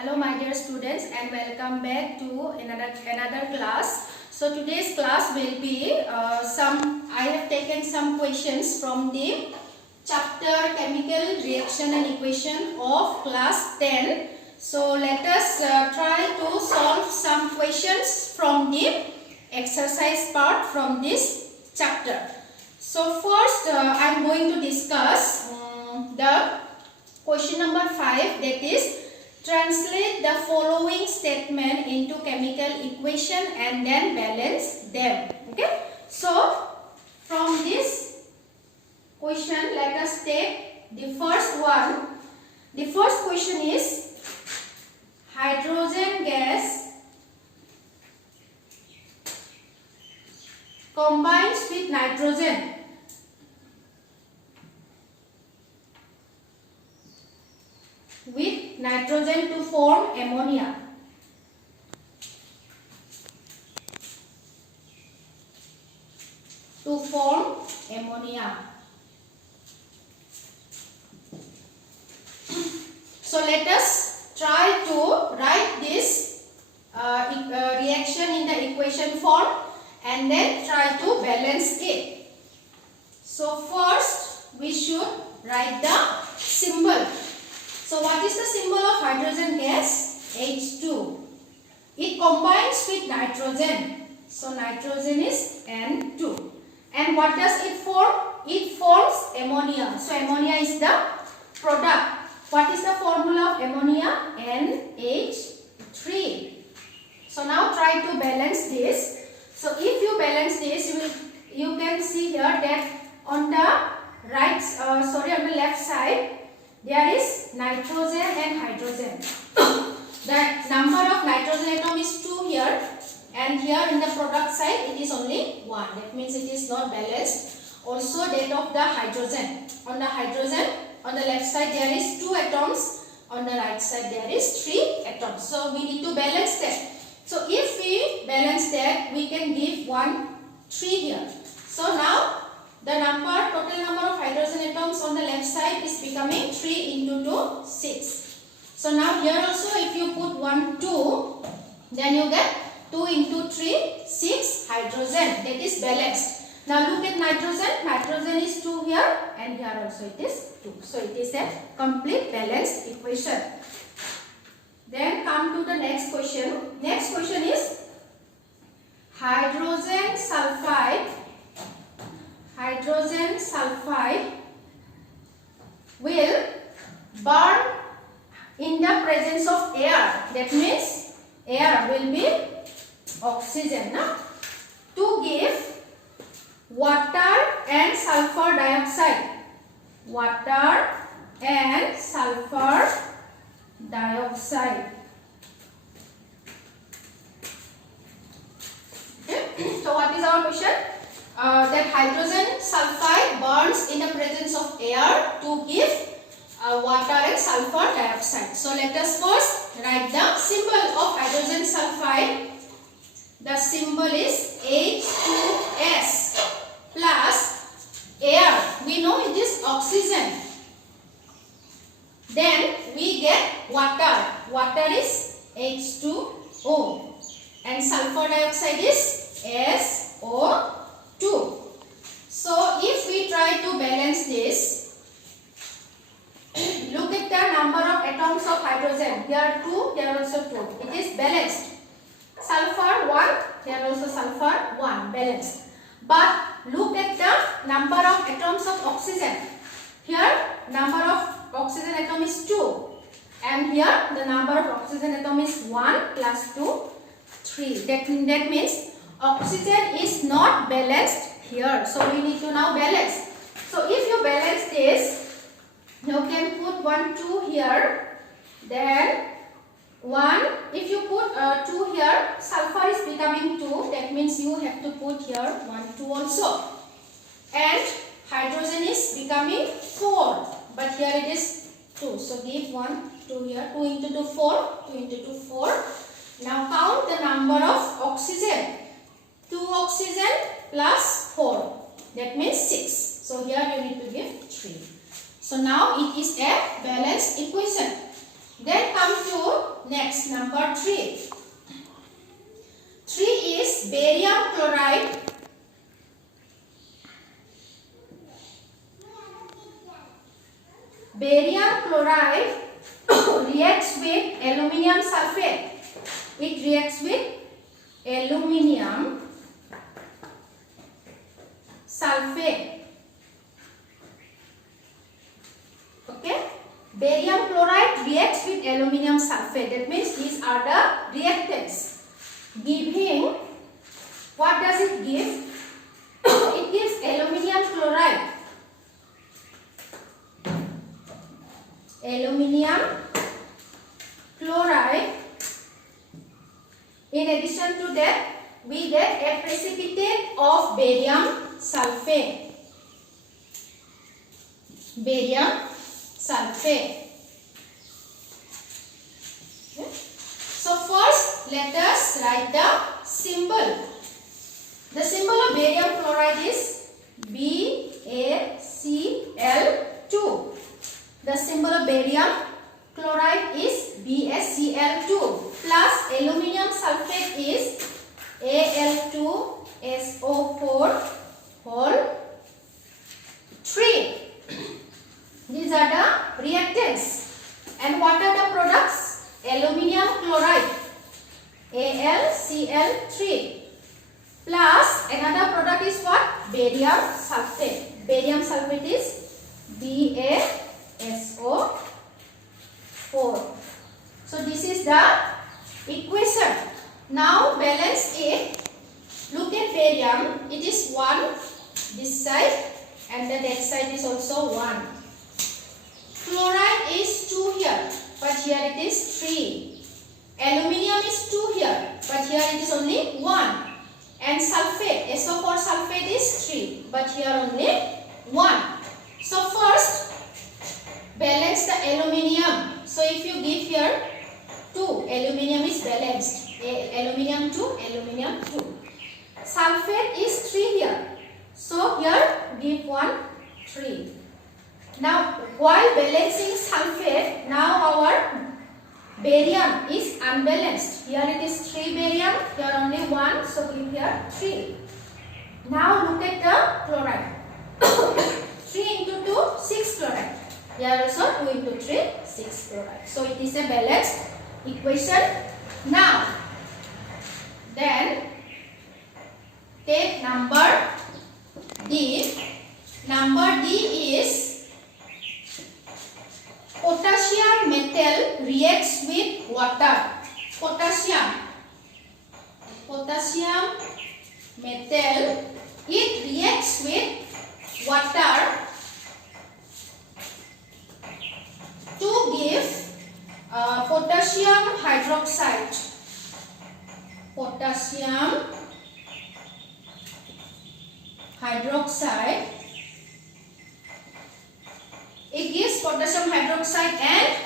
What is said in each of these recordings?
Hello my dear students and welcome back to another class. So today's class will be I have taken some questions from the chapter Chemical Reaction and Equation of class 10. So let us try to solve some questions from the exercise part from this chapter. So first I am going to discuss the question number 5, that is translate the following statement into chemical equation and then balance them. Okay. So from this question let us take the first one. The first question is hydrogen gas combines with nitrogen to form ammonia. So let us try to write this reaction in the equation form and then try to balance it. So first we should write the symbol. So what is the symbol of hydrogen gas? H2. It combines with nitrogen. So nitrogen is N2. And what does it form? It forms ammonia. So ammonia is the product. What is the formula of ammonia? NH3. So now try to balance this. So if you balance this, you can see here that on the on the left side there is nitrogen and hydrogen. The number of nitrogen atom is 2 here, and here in the product side it is only 1. That means it is not balanced. Also that of the hydrogen. On the hydrogen, on the left side there is 2 atoms, on the right side there is 3 atoms. So we need to balance that. So if we balance that, we can give 3 here. So now the total number of hydrogen atoms on the left side is becoming 3 into 2, 6. So now here also if you put 1, 2, then you get 2 into 3, 6 hydrogen. That is balanced. Now look at nitrogen. Nitrogen is 2 here and here also it is 2. So it is a complete balanced equation. Then come to the next question. Next question is hydrogen sulfide will burn in the presence of air. That means air will be oxygen, no? To give water and sulfur dioxide. Okay. So what is our question? That hydrogen sulfide burns in the presence of air to give water and sulfur dioxide. So let us first write the symbol of hydrogen sulfide. The symbol is H2S plus air. We know it is oxygen. Then we get water. Water is H2O. And sulfur dioxide is SO2. So if we try to balance this, look at the number of atoms of hydrogen. Here 2, here also 2. It is balanced. Sulfur 1, here also sulfur 1, balanced. But look at the number of atoms of oxygen. Here number of oxygen atom is 2. And here the number of oxygen atom is 1 plus 2, 3. That means oxygen is not balanced here. So we need to now balance. So if you balance this, you can put 1, 2 here. Then 1, if you put 2 here, sulfur is becoming 2. That means you have to put here 1, 2 also. And hydrogen is becoming 4. But here it is 2. So give 1, 2 here. 2 into 2, 4. 2 into 2, 4. Now count the number of oxygen. 2 oxygen plus 4. That means 6. So here you need to give 3. So now it is a balanced equation. Then come to next number 3. 3 is barium chloride. Barium chloride reacts with aluminium sulfate. It reacts with aluminium sulfate. Okay, barium chloride reacts with aluminium sulfate. That means these are the reactants. Giving, what does it give? It gives aluminium chloride. Aluminium chloride. In addition to that, we get a precipitate of barium sulfate. Barium sulfate. Okay. So first, let us write the symbol. The symbol of barium chloride is BaCl2. The symbol of barium chloride is BaCl2 plus aluminium sulfate is Al2SO4 whole 3. These are the reactants. And what are the products? Aluminium chloride AlCl3 plus another product is what? Barium sulfate. Barium sulfate is BaSO4. So this is the equation. Now balance it. Look at barium. It is 1 this side and the that side is also 1. Chloride is 2 here, but here it is 3. Aluminium is 2 here, but here it is only 1. And sulfate, SO4 sulfate is 3, but here only 1. So first, balance the aluminium. So if you give here 2, aluminium is balanced. Aluminium 2, aluminium 2. Sulfate is 3 here. So here give 1, 3. Now while balancing sulfate, now our barium is unbalanced. Here it is 3 barium, here only 1, so give here 3. Now look at the chloride. 3 into 2, 6 chloride. Here also 2 into 3, 6 chloride. So it is a balanced equation. Now, then take number D. Number D is potassium metal reacts with water. Potassium metal, it reacts with water to give potassium hydroxide. Potassium hydroxide. It gives potassium hydroxide and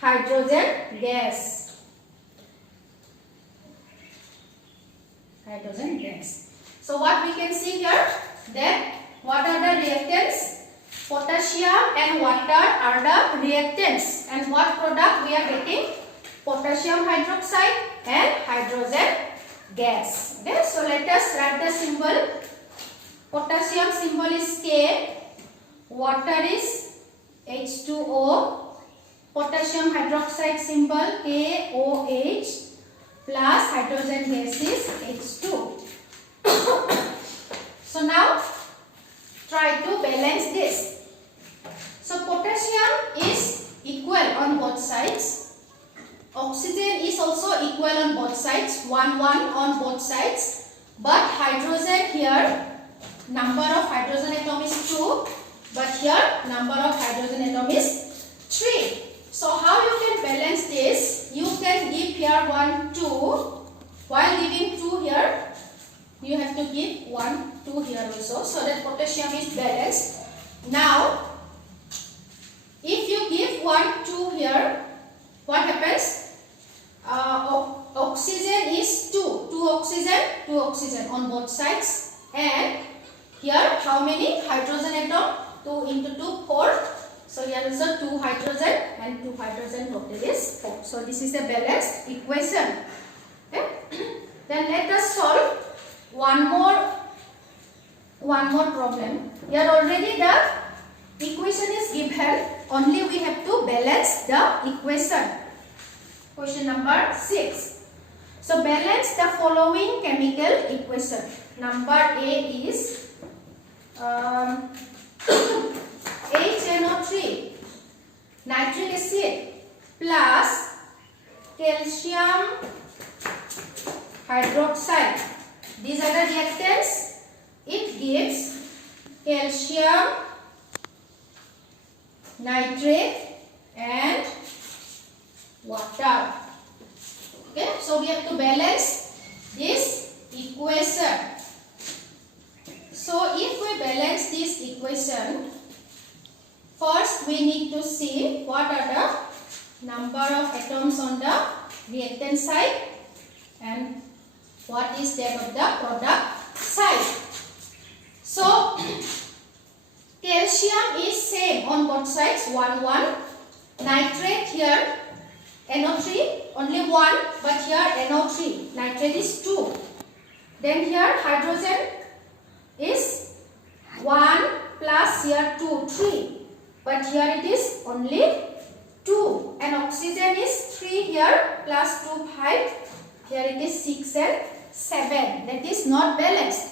hydrogen gas. Hydrogen gas. So what we can see here, that what are the reactants? Potassium and water are the reactants. And what product we are getting? Potassium hydroxide and hydrogen gas. Okay, so let us write the symbol. Potassium symbol is K. Water is H2O. Potassium hydroxide symbol KOH plus hydrogen gas is H2. So now try to balance this. So potassium is equal on both sides. Oxygen is also equal on both sides. 1, 1 on both sides. But hydrogen here, number of hydrogen atom is 2. But here number of hydrogen atom is 3. So how you can balance this? You can give here 1, 2. While giving 2 here, you have to give 1, 2 here also, so that potassium is balanced. Now, if you give 1, 2 here, what happens? Oxygen is 2. 2 oxygen on both sides. And here how many hydrogen atom? 2 into 2, 4. So here also 2 hydrogen and 2 hydrogen total is 4. So this is a balanced equation. Okay. Then let us solve one more problem. Here already the equation is given. Only we have to balance the equation. Question number 6. So balance the following chemical equation. Number A is HNO3 nitric acid plus calcium hydroxide. These are the reactants. It gives calcium nitrate and water. Okay, so we have to balance this equation. So if we balance this equation, first we need to see what are the number of atoms on the reactant side and what is that of the product side. So calcium is same on both sides, 1 1. Nitrate here NO3 only 1, but here NO3 nitrate is 2. Then here hydrogen is 1 plus here 2 3, but here it is only 2, and oxygen is 3 here plus 2 5. Here it is 6 and 7. That is not balanced.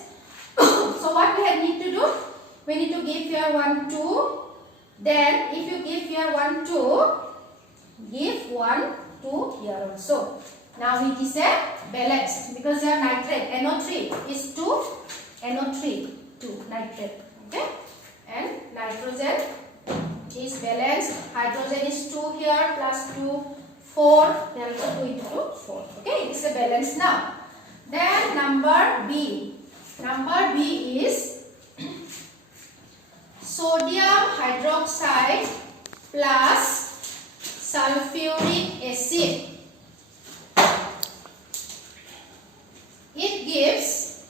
So what we need to do? We need to give here 1 2. Then if you give here 1 2, give 1 2 here also. Now it is a balanced because here nitrate NO3 is 2, NO3 2 nitrate. Okay, and nitrogen is balanced. Hydrogen is 2 here plus 2 4. There also 2 into 2 4. Okay, it is a balance now. Then number B. Number B is sodium hydroxide plus sulfuric acid. It gives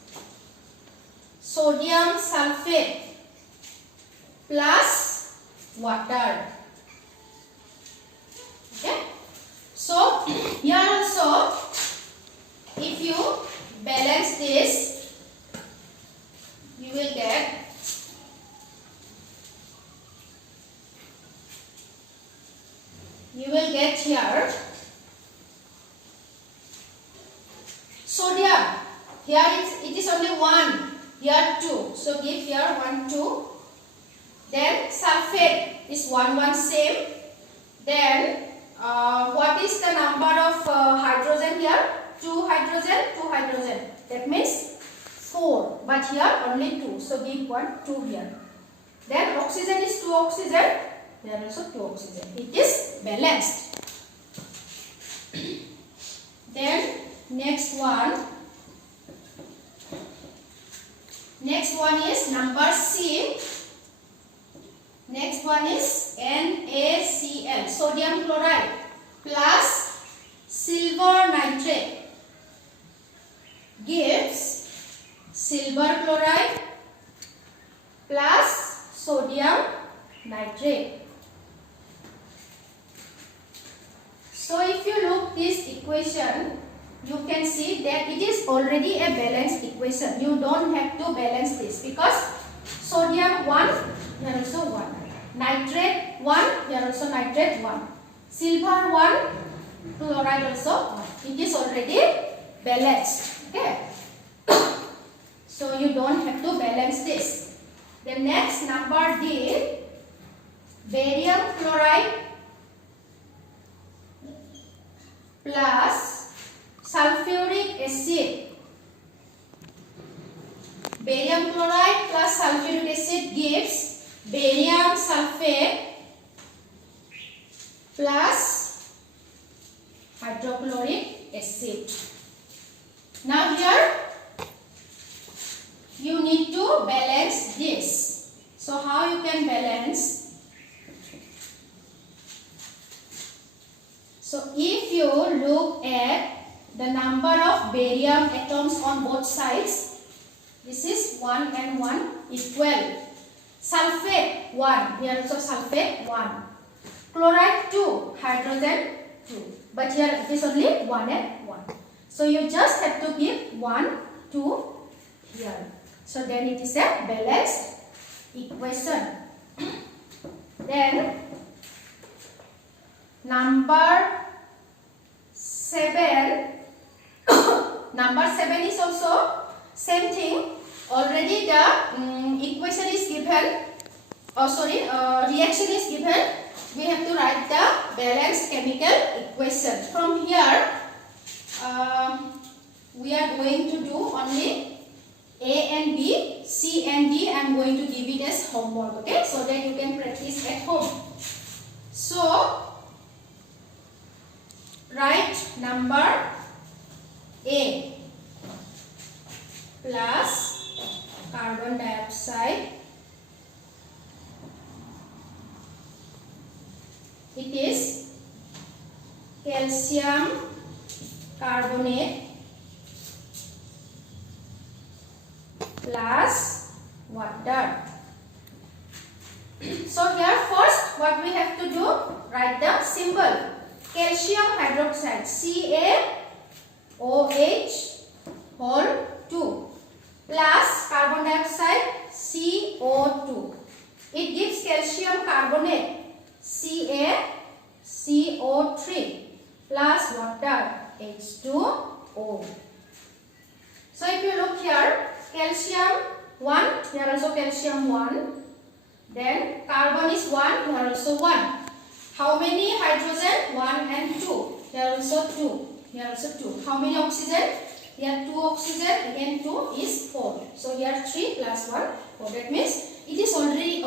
sodium sulfate plus water. Okay. So here also, if you balance this, you will get here sodium. Here it is only 1. Here 2. So give here 1 2. Then sulfate is 1 1 same. Then what is the number of hydrogen here? 2 hydrogen, 2 hydrogen. That means 4. But here only 2. So give 1 2 here. Then oxygen is 2 oxygen. There also 2 oxygen. It is balanced. Then next one is number C. Next one is NaCl, sodium chloride plus silver nitrate gives silver chloride plus sodium nitrate. So if you look this equation, you can see that it is already a balanced equation. You don't have to balance this because sodium 1, here also 1. Nitrate 1, here also nitrate 1. Silver 1, chloride also 1. It is already balanced. Okay. So you don't have to balance this. The next number D, barium chloride plus sulfuric acid. Barium chloride plus sulfuric acid gives barium sulfate plus hydrochloric acid. Now here you need to balance this. So how you can balance? So if you look at the number of barium atoms on both sides, this is 1 and 1 is 12. Sulfate 1, here also sulfate 1. Chloride 2, hydrogen 2. But here it is only 1 and 1. So you just have to give 1, 2 here. So then it is a balanced equation. Then number 7. Number 7 is also same thing. Already the equation is given. Reaction is given. We have to write the balanced chemical equation. From here, we are going to do only A and B, C and D. I am going to give it as homework, okay, so that you can practice at home. So write number A plus carbon dioxide. It is calcium carbonate plus water. So here first what we have to do, write the symbol. Calcium hydroxide, CaOH whole 2 plus carbon dioxide, CO2. It gives calcium carbonate, CaCO3 plus water, H2O. So if you look here, calcium 1, here also calcium 1. Then carbon is 1, here also 1. How many hydrogen? 1 and 2. Here also 2. Here also 2. How many oxygen? Here 2 oxygen. Again 2 is 4. So here 3 plus 1, 4. That means it is already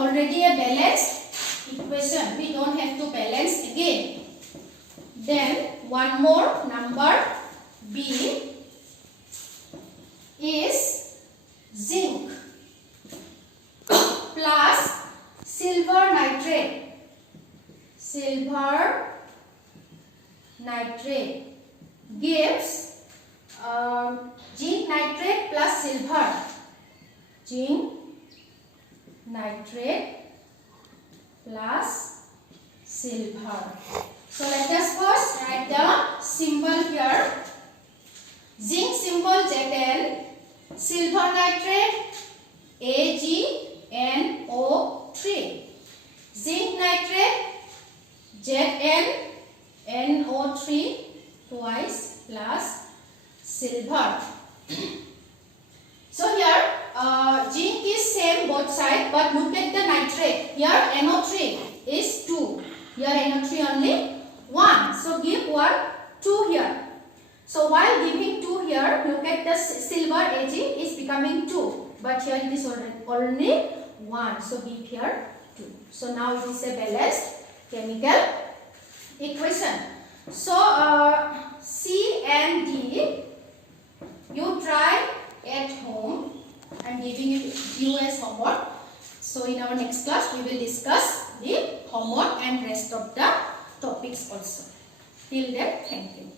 a balanced equation. We don't have to balance again. Then one more, number B is zinc plus silver nitrate. Silver nitrate gives zinc nitrate plus silver. Zinc nitrate plus silver. So let us first write the symbol here. Zinc symbol Zn, silver nitrate AgNO3. Zinc nitrate ZnNO3 twice plus silver. So here zinc is same both sides, but look at the nitrate. Here NO3 is 2. Here NO3 only 1. So give 1, 2 here. So while giving 2 here, look at the silver Ag is becoming 2. But here it is only 1. So give here 2. So now it is a balanced chemical equation. So C and D you try at home. I am giving it you as homework. So in our next class we will discuss the homework and rest of the topics also. Till then, thank you.